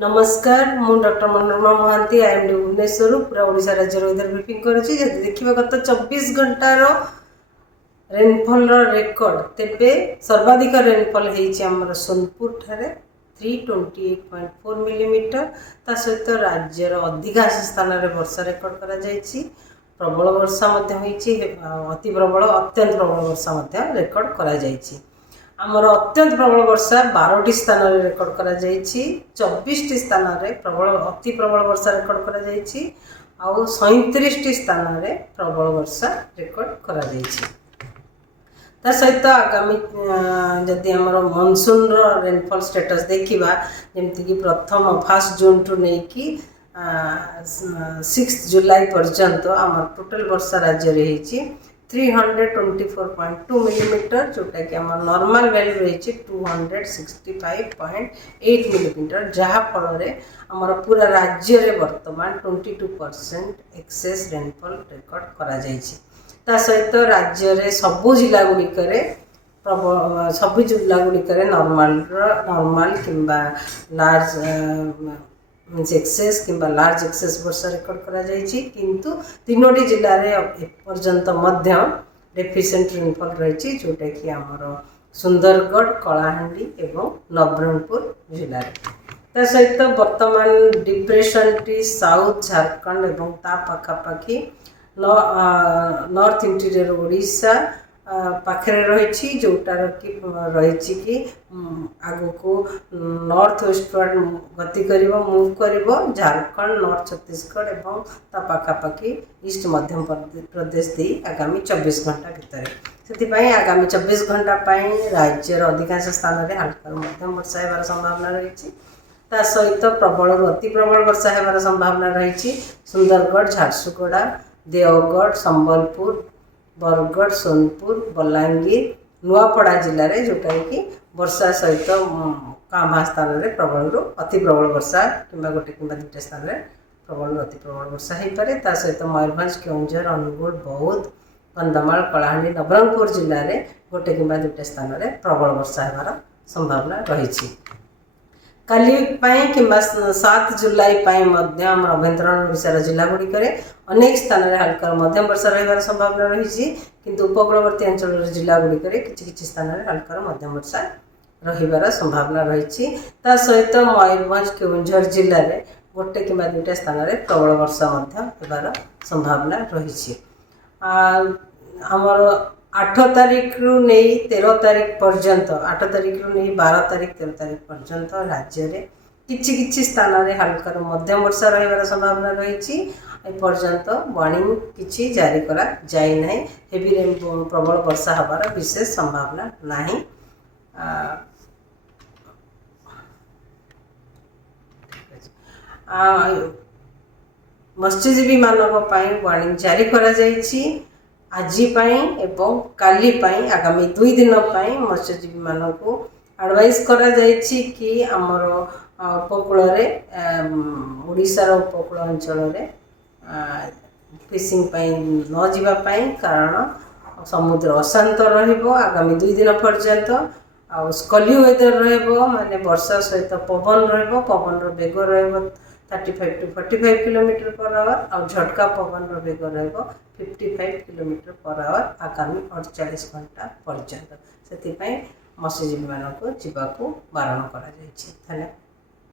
नमस्कार मु doctor Manorama Mahanti I M D Bhubaneswar पूरा ओडिशा राज्य वेदर ब्रीफिंग करुच्ची देखिए गत 24 घंटार रेनफॉल रेकर्ड तेबे सर्वाधिक रेनफॉल होमर सोनपुर ठारे 328.4 मिलीमीटर ता सहित राज्यर अधिकांश स्थान में वर्षा रेकर्ड करा प्रबल वर्षा अति प्रबल अत्यंत प्रबल वर्षा रेकर्ड करा आमर अत्यंत प्रबल वर्षा 12टी स्थान में रेकर्ड करा 24टी स्थान में प्रबल अति प्रबल वर्षा रेकर्ड करा आउ 37टी स्थान में प्रबल वर्षा रेकर्ड करा ता सहित आगामी जदि आमर मनसून रेनफॉल स्टेटस देखा जमती कि प्रथम 1 जून टू नहीं कि 6 जुलाई पर्यंत आमर टोटल वर्षा राज्य रही 324.2 मिलीमीटर जोटा कि आम नॉर्मल वैल्यू रही 265.8 मिलीमीटर जहाँ फल आमर पूरा राज्य रे वर्तमान 22% एक्सेस रेनफॉल रेकर्ड करा ता सहित राज्य रे सबु जिला गुड़िक सबु जिला गुड़िक नॉर्मल किंबा लार्ज एक्सेस किंबा लार्ज एक्सेस वर्षा रेकर्ड करा किंतु 3टी जिले में एपर्यंत डेफिशिएंट रेनफॉल रही जोटा कि आमर सुंदरगढ़ कलाहांडी एवं नवरंगपुर जिले ता सहित वर्तमान डिप्रेशन टी साउथ झारखंड एवं ता पाखापाखि नॉर्थ इंटीरियर ओडिशा पाखे रही जोटार कि रही कि आग को नॉर्थ वेस्टवर्ड गति कर मूव कर झारखंड नॉर्थ छत्तीसगढ़ एवं ता पाखापाखि ईस्ट मध्य प्रदेश दे आगामी 24 घंटा भितर से आगामी 24 घंटा राज्यर अधिकांश स्थान में हल्का मध्यम वर्षा होबार संभावना रही सहित प्रबल अति प्रबल वर्षा होबार संभावना रही सुंदरगढ़ झारसुगुड़ा देवगढ़ संबलपुर बरगढ़ सोनपुर बलांगीर नुआपड़ा जिले में जोटा कि वर्षा सहित कामा स्थान में प्रबल अति प्रबल वर्षा कि गोटे कि 2टा स्थान में प्रबल अति प्रबल वर्षा हो पारे ता सहित मयूरभंज केउंझर अनुगुल बौद्ध कंधमाल कलाहांडी नवरंगपुर जिले में गोटे कि 2टा स्थान में प्रबल वर्षा होबार संभावना रही काली कि 7 जुलाई अभ्यंतरण ओडिशार जिला गुड़िक अनेक स्थान में हल्का मध्यम वर्षा रही संभावना रही किंतु उपकूलवर्ती अंचल जिला गुड़िक किसी स्थान में हल्का मध्यम वर्षा रही संभावना रही सहित मयूरभंज केउंझर जिले में गोटे कि 2टा स्थान में प्रबल वर्षा होबार संभावना रही आमर 8 तारीख रु नहीं 13 तारीख पर्यंत 8 तारीख रु नहीं 12 तारीख 13 तारीख पर्यंत राज्य में किछि स्थान में हल्का मध्यम वर्षा रही संभावना रही पर्यंत वार्निंग किछि जारी करा जाय नहीं हेवी रेन प्रबल वर्षा होबार विशेष संभावना नहीं मत्स्यजीवी मानक वार्निंग जारी करा जायछि आज एवं काली आगामी 2 दिन मत्स्यजीवी मानक एडवाइस करा जायछि कि आमर उपकूल ओडिशार उपकूल अंचल फिशिंग न जावाई कारण समुद्र अशांत आगामी 2 दिन पर्यंत स्कली वेदर माने वर्षा सहित पवन पवन बेग 35 to 45 किलोमीटर पर आवर और झटका पवन बेग 55 किलोमीटर पर आवर आगामी 48 घंटा पर्यंत से मत्स्यजीवी मानक जावाक बारण करा।